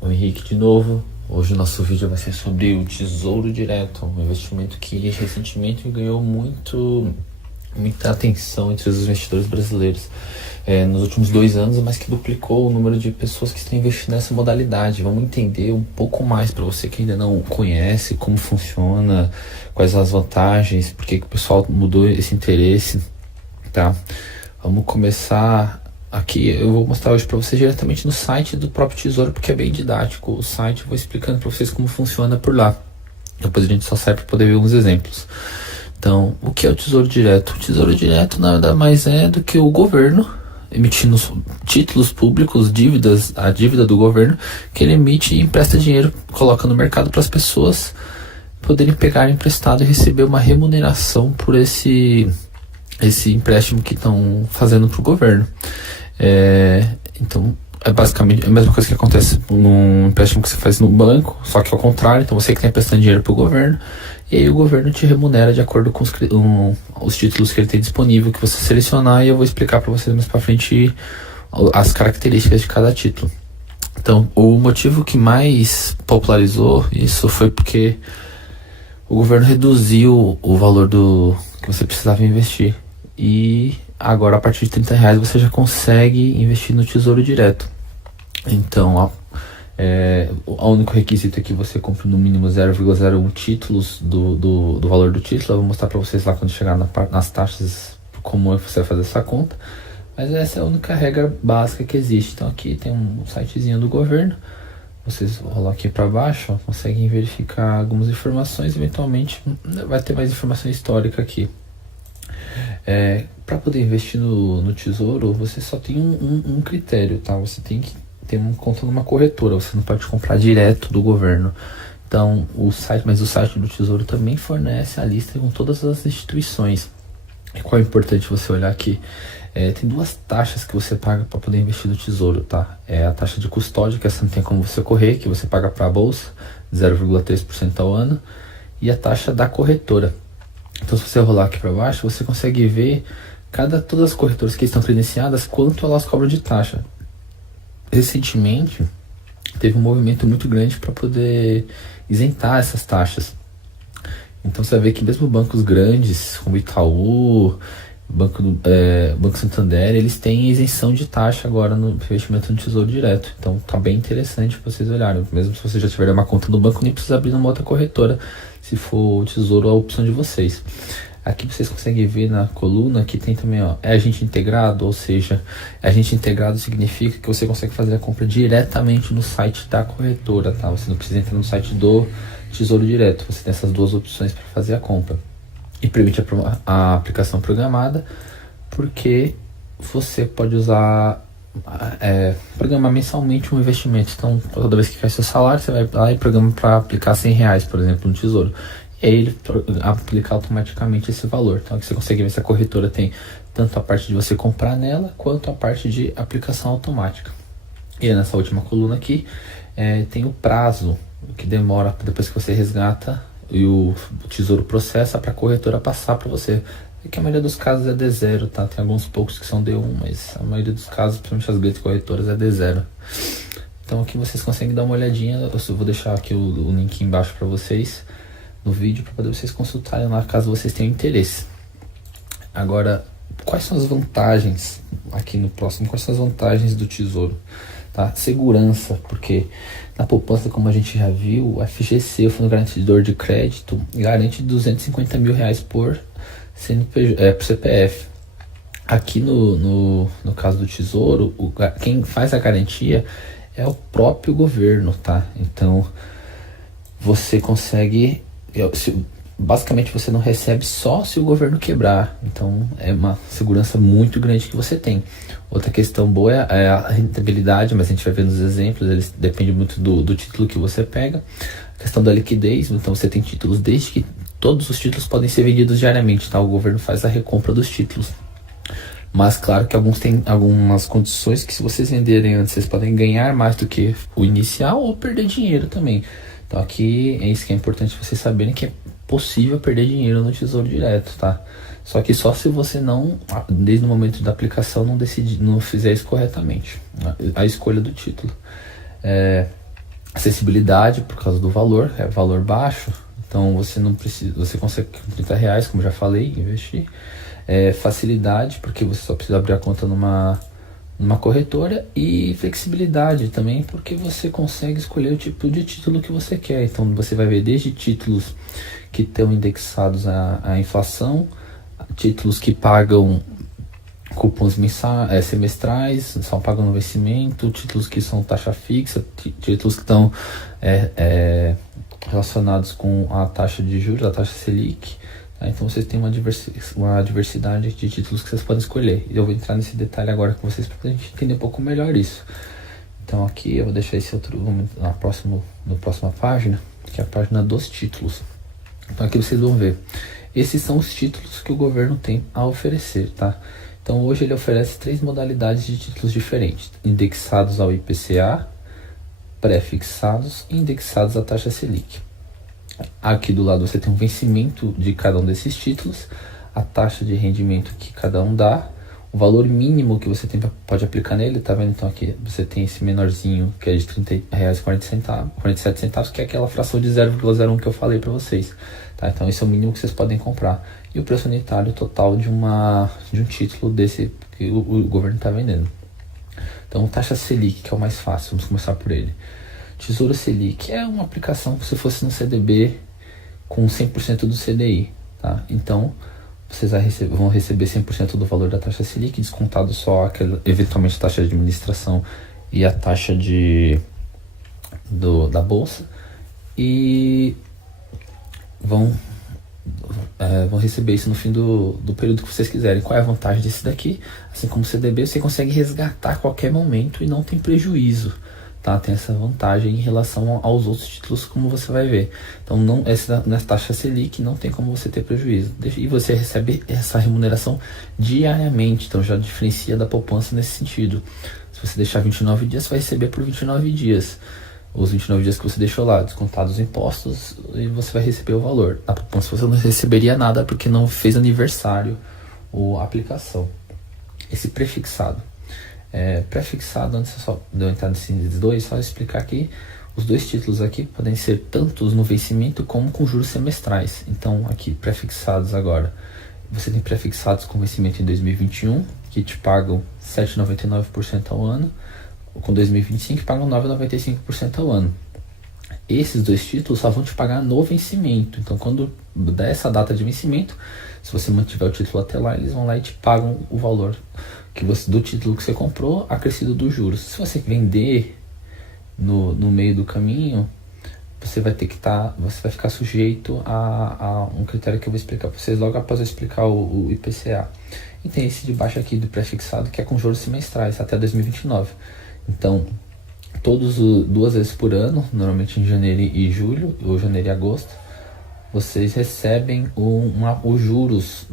O Henrique de novo. Hoje o nosso vídeo vai ser sobre o Tesouro Direto, um investimento que recentemente ganhou muita atenção entre os investidores brasileiros. Nos últimos 2 anos, mas que duplicou o número de pessoas que estão investindo nessa modalidade. Vamos entender um pouco mais para você que ainda não conhece como funciona, quais as vantagens, por que o pessoal mudou esse interesse, tá? Vamos começar aqui. Eu vou mostrar hoje para vocês diretamente no site do próprio Tesouro, porque é bem didático o site. Eu vou explicando para vocês como funciona por lá. Depois a gente só sai para poder ver alguns exemplos. Então, o que é o Tesouro Direto? O Tesouro Direto nada mais é do que o governo emitindo títulos públicos, a dívida do governo, que ele emite e empresta dinheiro, coloca no mercado para as pessoas poderem pegar emprestado e receber uma remuneração por esse empréstimo que estão fazendo para o governo. Então, é basicamente a mesma coisa que acontece num empréstimo que você faz no banco, só que ao contrário. Então você que está emprestando dinheiro para o governo, e aí o governo te remunera de acordo com os títulos que ele tem disponível, que você selecionar, e eu vou explicar para vocês mais para frente as características de cada título. Então, o motivo que mais popularizou isso foi porque o governo reduziu o valor que você precisava investir, e agora a partir de R$30 você já consegue investir no Tesouro Direto. Então, o único requisito é que você compre no mínimo 0,01 títulos do valor do título. Eu vou mostrar para vocês lá quando chegar nas taxas como você vai fazer essa conta. Mas essa é a única regra básica que existe. Então aqui tem um sitezinho do governo. Vocês rolam aqui para baixo, conseguem verificar algumas informações. Eventualmente vai ter mais informação histórica aqui. Para poder investir no Tesouro, você só tem um critério, tá? Você tem que ter uma conta numa corretora, você não pode comprar direto do governo. Então, o site do Tesouro também fornece a lista com todas as instituições. E qual é importante você olhar aqui? Tem 2 taxas que você paga para poder investir no Tesouro, tá? É a taxa de custódia, que essa não tem como você correr, que você paga para a bolsa, 0,3% ao ano, e a taxa da corretora. Então, se você rolar aqui para baixo, você consegue ver todas as corretoras que estão credenciadas, quanto elas cobram de taxa. Recentemente, teve um movimento muito grande para poder isentar essas taxas. Então, você vai ver que mesmo bancos grandes, como Itaú, Banco Santander, eles têm isenção de taxa agora no investimento no Tesouro Direto. Então, tá bem interessante para vocês olharem. Mesmo se você já tiver uma conta no banco, nem precisa abrir numa outra corretora, se for o Tesouro, a opção de vocês. Aqui vocês conseguem ver na coluna que tem também, é agente integrado, ou seja, agente integrado significa que você consegue fazer a compra diretamente no site da corretora, tá? Você não precisa entrar no site do Tesouro Direto, você tem essas 2 opções para fazer a compra. E permite a aplicação programada, porque você pode programar mensalmente um investimento. Então, toda vez que cai seu salário, você vai lá e programa para aplicar R$100, por exemplo, no Tesouro. E aí ele aplica automaticamente esse valor. Então aqui você consegue ver se a corretora tem tanto a parte de você comprar nela, quanto a parte de aplicação automática. E nessa última coluna aqui, tem o prazo que demora depois que você resgata e o Tesouro processa para a corretora passar para você. Que a maioria dos casos é D0, tá? Tem alguns poucos que são D1, mas a maioria dos casos, principalmente as grandes corretoras, é D0. Então aqui vocês conseguem dar uma olhadinha. Eu vou deixar aqui o link embaixo para vocês no vídeo, para poder vocês consultarem lá, caso vocês tenham interesse. Agora, quais são as vantagens aqui no próximo? Quais são as vantagens do Tesouro? Tá? Segurança, porque na poupança, como a gente já viu, o FGC, o Fundo Garantidor de Crédito, garante R$250 mil por CPF. Aqui no caso do Tesouro, quem faz a garantia é o próprio governo, tá? Então, você consegue... basicamente você não recebe só se o governo quebrar. Então é uma segurança muito grande que você tem. Outra questão boa é a rentabilidade, mas a gente vai ver nos exemplos, eles depende muito do título que você pega. A questão da liquidez, então você tem títulos, desde que todos os títulos podem ser vendidos diariamente, tá? O governo faz a recompra dos títulos. Mas claro que alguns têm algumas condições que, se vocês venderem antes, vocês podem ganhar mais do que o inicial ou perder dinheiro também. Então aqui é isso que é importante vocês saberem, que é possível perder dinheiro no Tesouro Direto, tá? Só que só se você não, desde o momento da aplicação, não fizer isso corretamente, a escolha do título. Acessibilidade por causa do valor, é valor baixo, então você não precisa, você consegue com R$30, como já falei, investir. Facilidade, porque você só precisa abrir a conta numa corretora, e flexibilidade também, porque você consegue escolher o tipo de título que você quer. Então você vai ver desde títulos que estão indexados à inflação, títulos que pagam cupons semestrais, só pagam no vencimento, títulos que são taxa fixa, títulos que estão relacionados com a taxa de juros, a taxa Selic. Tá? Então vocês têm uma diversidade de títulos que vocês podem escolher. E eu vou entrar nesse detalhe agora com vocês para a gente entender um pouco melhor isso. Então aqui eu vou deixar esse outro na próxima página, que é a página dos títulos. Então aqui vocês vão ver. Esses são os títulos que o governo tem a oferecer, tá? Então hoje ele oferece 3 modalidades de títulos diferentes: indexados ao IPCA, pré-fixados e indexados à taxa Selic. Aqui do lado você tem um vencimento de cada um desses títulos, a taxa de rendimento que cada um dá, o valor mínimo que você pode aplicar nele, tá vendo? Então aqui você tem esse menorzinho que é de R$30,47, que é aquela fração de 0,01 que eu falei para vocês. Tá? Então esse é o mínimo que vocês podem comprar. E o preço unitário total de um título desse que o governo está vendendo. Então taxa Selic, que é o mais fácil, vamos começar por ele. Tesouro Selic é uma aplicação como se fosse no CDB com 100% do CDI. Tá? Então vocês vão receber 100% do valor da taxa Selic, descontado só eventualmente a taxa de administração e a taxa da bolsa, e vão receber isso no fim do período que vocês quiserem. Qual é a vantagem desse daqui? Assim como o CDB, você consegue resgatar a qualquer momento e não tem prejuízo. Tá? Tem essa vantagem em relação aos outros títulos, como você vai ver. Então nessa taxa Selic não tem como você ter prejuízo. E você recebe essa remuneração diariamente, então já diferencia da poupança nesse sentido. Se você deixar 29 dias, você vai receber por 29 dias. Os 29 dias que você deixou lá, descontados os impostos, e você vai receber o valor. Na poupança você não receberia nada porque não fez aniversário a aplicação. Esse prefixado. Pré-fixado, antes de eu entrar nesses dois, só explicar que os dois títulos aqui podem ser tantos no vencimento como com juros semestrais. Então aqui, pré-fixados agora, você tem pré-fixados com vencimento em 2021, que te pagam 7,99% ao ano, ou com 2025 pagam 9,95% ao ano. Esses dois títulos só vão te pagar no vencimento. Então quando der essa data de vencimento, se você mantiver o título até lá, eles vão lá e te pagam o valor do título que você comprou, acrescido dos juros. Se você vender no meio do caminho, você vai ficar sujeito a um critério que eu vou explicar para vocês logo após eu explicar o IPCA. E tem esse de baixo aqui do pré-fixado, que é com juros semestrais até 2029. Então, duas vezes por ano, normalmente em janeiro e julho, ou janeiro e agosto, vocês recebem os juros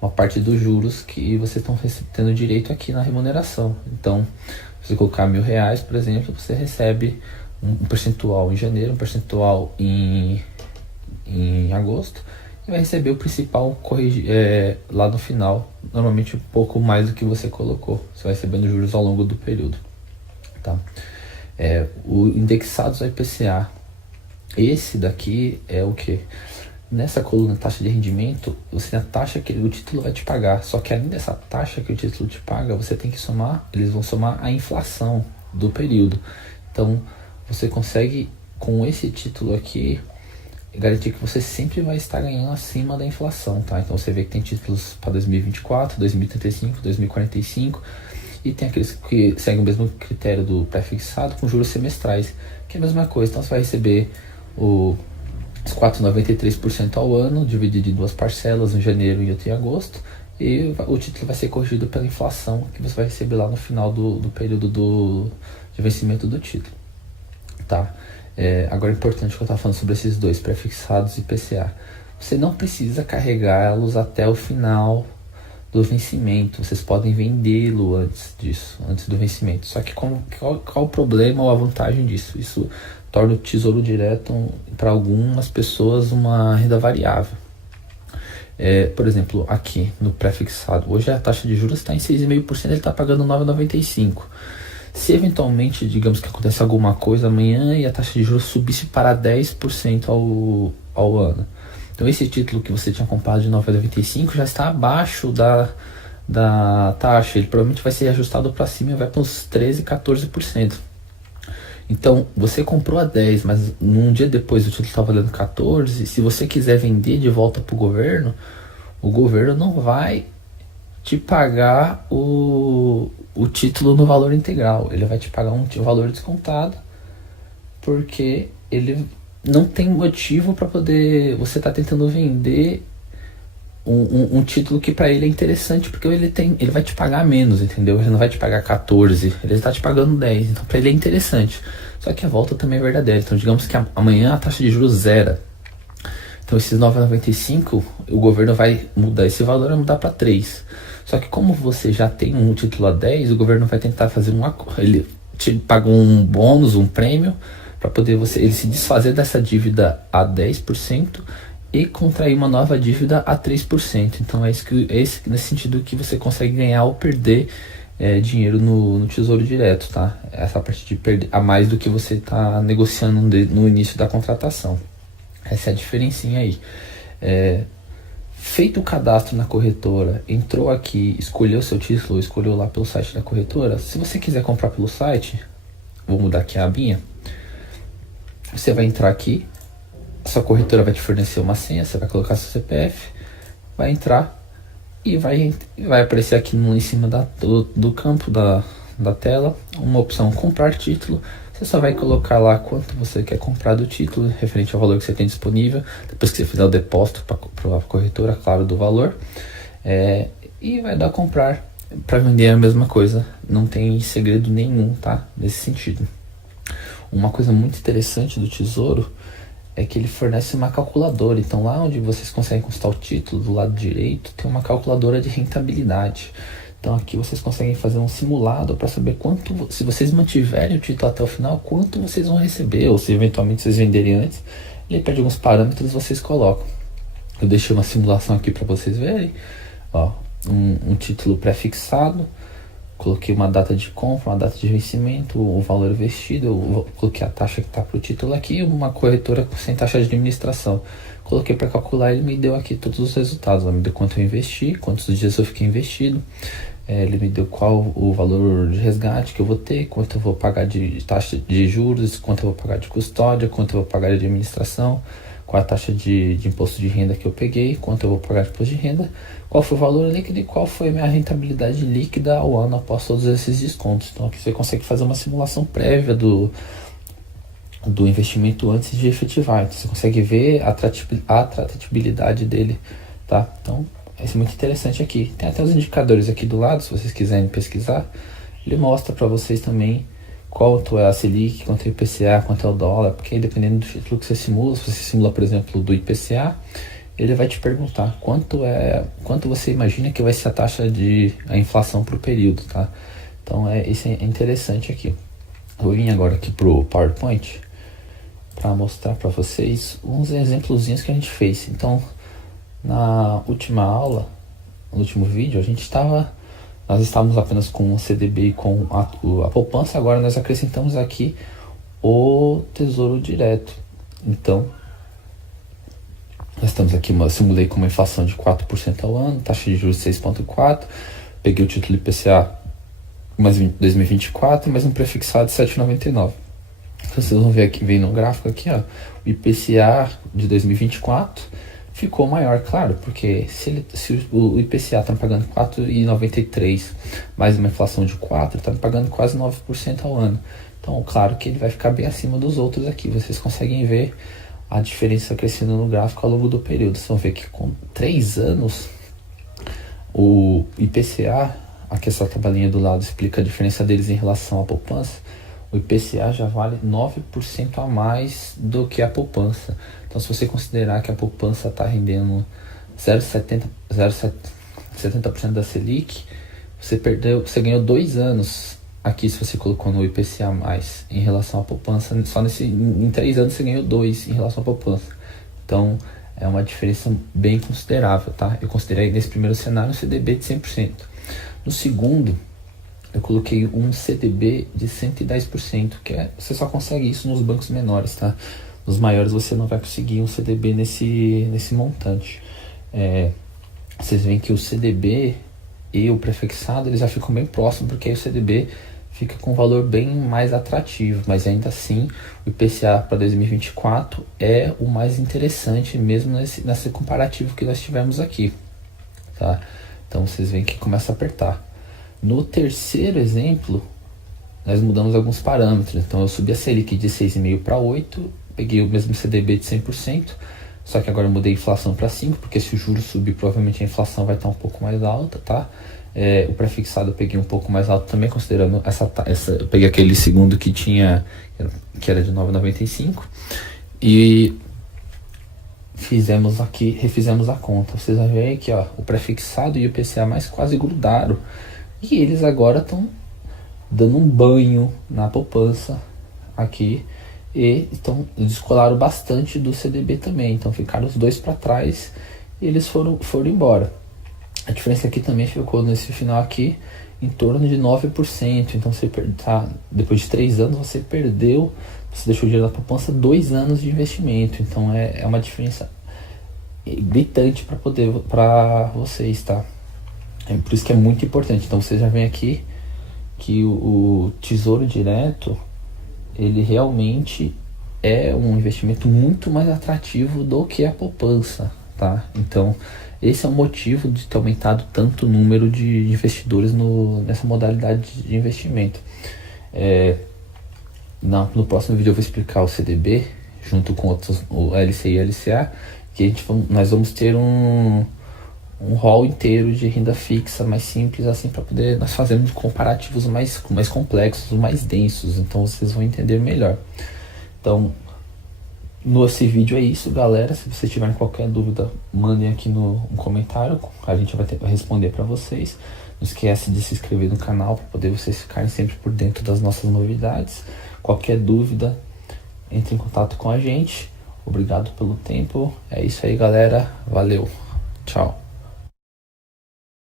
uma parte dos juros que vocês estão tendo direito aqui na remuneração. Então, se você colocar R$1.000, por exemplo, você recebe um percentual em janeiro, um percentual em agosto, e vai receber o principal lá no final, normalmente um pouco mais do que você colocou. Você vai recebendo juros ao longo do período. Tá? O indexados ao IPCA, esse daqui é o que? Nessa coluna taxa de rendimento, você tem a taxa que o título vai te pagar, só que além dessa taxa que o título te paga, você tem que eles vão somar a inflação do período. Então você consegue, com esse título aqui, garantir que você sempre vai estar ganhando acima da inflação, tá? Então você vê que tem títulos para 2024, 2035, 2045, e tem aqueles que seguem o mesmo critério do pré-fixado com juros semestrais, que é a mesma coisa. Então você vai receber os 4,93% ao ano, dividido em 2 parcelas, em janeiro e outro em agosto, e o título vai ser corrigido pela inflação que você vai receber lá no final do período de vencimento do título. Tá? Agora é importante que eu estava falando sobre esses dois, pré-fixados e IPCA. Você não precisa carregá-los até o final do vencimento, vocês podem vendê-lo antes do vencimento. Só que qual o problema ou a vantagem disso? Isso torna o Tesouro Direto, para algumas pessoas, uma renda variável. Por exemplo, aqui no pré-fixado, hoje a taxa de juros está em 6,5%, ele está pagando 9,95%. Se eventualmente, digamos que acontece alguma coisa amanhã e a taxa de juros subisse para 10% ao ano. Então esse título que você tinha comprado de 9,95 já está abaixo da taxa. Ele provavelmente vai ser ajustado para cima e vai para uns 13, 14%. Então, você comprou a 10, mas num dia depois o título está valendo 14. Se você quiser vender de volta para o governo não vai te pagar o título no valor integral. Ele vai te pagar um valor descontado, porque ele não tem motivo para poder... Você está tentando vender um título que para ele é interessante, porque ele vai te pagar menos, entendeu? Ele não vai te pagar 14, ele está te pagando 10, então para ele é interessante. Só que a volta também é verdadeira. Então digamos que amanhã a taxa de juros zera. Então esses 9,95, o governo vai mudar esse valor, vai mudar para 3. Só que como você já tem um título a 10, o governo vai tentar fazer ele te paga um bônus, um prêmio, para poder ele se desfazer dessa dívida a 10% e contrair uma nova dívida a 3%. Então é nesse sentido que você consegue ganhar ou perder dinheiro no Tesouro Direto, tá? Essa parte de perder a mais do que você está negociando no início da contratação. Essa é a diferencinha aí. Feito o cadastro na corretora, entrou aqui, escolheu seu título, escolheu lá pelo site da corretora. Se você quiser comprar pelo site, vou mudar aqui a abinha. Você vai entrar aqui, sua corretora vai te fornecer uma senha, você vai colocar seu CPF, vai entrar e vai aparecer aqui em cima do campo da tela uma opção comprar título. Você só vai colocar lá quanto você quer comprar do título, referente ao valor que você tem disponível, depois que você fizer o depósito para a corretora, claro, do valor, e vai dar comprar. Para vender é a mesma coisa, não tem segredo nenhum, tá? Nesse sentido. Uma coisa muito interessante do Tesouro é que ele fornece uma calculadora. Então lá onde vocês conseguem consultar o título, do lado direito, tem uma calculadora de rentabilidade. Então aqui vocês conseguem fazer um simulado para saber quanto, se vocês mantiverem o título até o final, quanto vocês vão receber, ou se eventualmente vocês venderem antes. Ele pede alguns parâmetros, vocês colocam. Eu deixei uma simulação aqui para vocês verem. Ó, um título pré-fixado. Coloquei uma data de compra, uma data de vencimento, o valor investido, eu coloquei a taxa que está para o título aqui, uma corretora sem taxa de administração. Coloquei para calcular, ele me deu aqui todos os resultados. Ele me deu quanto eu investi, quantos dias eu fiquei investido, ele me deu qual o valor de resgate que eu vou ter, quanto eu vou pagar de taxa de juros, quanto eu vou pagar de custódia, quanto eu vou pagar de administração, qual a taxa de imposto de renda que eu peguei, quanto eu vou pagar de imposto de renda, qual foi o valor líquido e qual foi a minha rentabilidade líquida ao ano após todos esses descontos. Então aqui você consegue fazer uma simulação prévia do investimento antes de efetivar. Então você consegue ver a atratividade dele, tá? Então isso é muito interessante aqui. Tem até os indicadores aqui do lado, se vocês quiserem pesquisar. Ele mostra para vocês também quanto é a Selic, quanto é o IPCA, quanto é o dólar, porque dependendo do título que você simula, se você simula, por exemplo, do IPCA, ele vai te perguntar quanto você imagina que vai ser a inflação para o período, tá? Então isso é interessante aqui. Eu vou vir agora aqui pro PowerPoint para mostrar para vocês uns exemplozinhos que a gente fez. Então, na última aula, no último vídeo, nós estávamos apenas com o CDB e com a poupança. Agora nós acrescentamos aqui o Tesouro Direto. Então, nós estamos aqui, eu simulei com uma inflação de 4% ao ano, taxa de juros 6,4%, peguei o título IPCA mais 2024, mais um prefixado de 7,99. Então vocês vão ver aqui, vem no gráfico aqui, ó, o IPCA de 2024 ficou maior, claro, porque se o IPCA está pagando 4,93 mais uma inflação de 4, está pagando quase 9% ao ano. Então, claro que ele vai ficar bem acima dos outros aqui. Vocês conseguem ver a diferença crescendo no gráfico ao longo do período. Vocês vão ver que com 3 anos, o IPCA, aqui essa tabelinha do lado explica a diferença deles em relação à poupança. O IPCA já vale 9% a mais do que a poupança. Então, se você considerar que a poupança está rendendo 0,70% da Selic, você ganhou 2 anos aqui se você colocou no IPCA+, em relação à poupança. Só em 3 anos você ganhou 2 em relação à poupança. Então, é uma diferença bem considerável, tá? Eu considerei nesse primeiro cenário um CDB de 100%. No segundo, eu coloquei um CDB de 110%, você só consegue isso nos bancos menores, tá? Nos maiores você não vai conseguir um CDB nesse montante. Vocês veem que o CDB e o prefixado eles já ficam bem próximos, porque aí o CDB fica com um valor bem mais atrativo, mas ainda assim o IPCA para 2024 é o mais interessante mesmo nesse comparativo que nós tivemos aqui, tá? Então vocês veem que começa a apertar. No terceiro exemplo, nós mudamos alguns parâmetros, então eu subi a Selic de 6,5 para 8, peguei o mesmo CDB de 100%, só que agora eu mudei a inflação para 5, porque se o juro subir, provavelmente a inflação vai estar um pouco mais alta, tá? O prefixado eu peguei um pouco mais alto também, considerando eu peguei aquele segundo que era de 9,95 e refizemos a conta. Vocês vão ver aqui, ó, o prefixado e o IPCA mais quase grudaram, e eles agora estão dando um banho na poupança aqui, e descolaram bastante do CDB também, então ficaram os dois para trás e eles foram embora. A diferença aqui também ficou nesse final aqui em torno de 9%, então você depois de 3 anos você deixou o dinheiro na poupança 2 anos de investimento, então é uma diferença gritante para vocês, tá? Por isso que é muito importante. Então você já vem aqui que o Tesouro Direto ele realmente é um investimento muito mais atrativo do que a poupança, tá? Então esse é o motivo de ter aumentado tanto o número de investidores nessa modalidade de investimento. No próximo vídeo eu vou explicar o CDB junto com outros, o LCI e LCA, que nós vamos ter um rol inteiro de renda fixa mais simples, assim, para poder nós fazermos comparativos mais complexos, mais densos, então vocês vão entender melhor. Então, nesse vídeo é isso, galera. Se vocês tiverem qualquer dúvida, mandem aqui no comentário, a gente vai responder para vocês. Não esquece de se inscrever no canal para poder vocês ficarem sempre por dentro das nossas novidades. Qualquer dúvida, entre em contato com a gente. Obrigado pelo tempo. É isso aí, galera. Valeu. Tchau.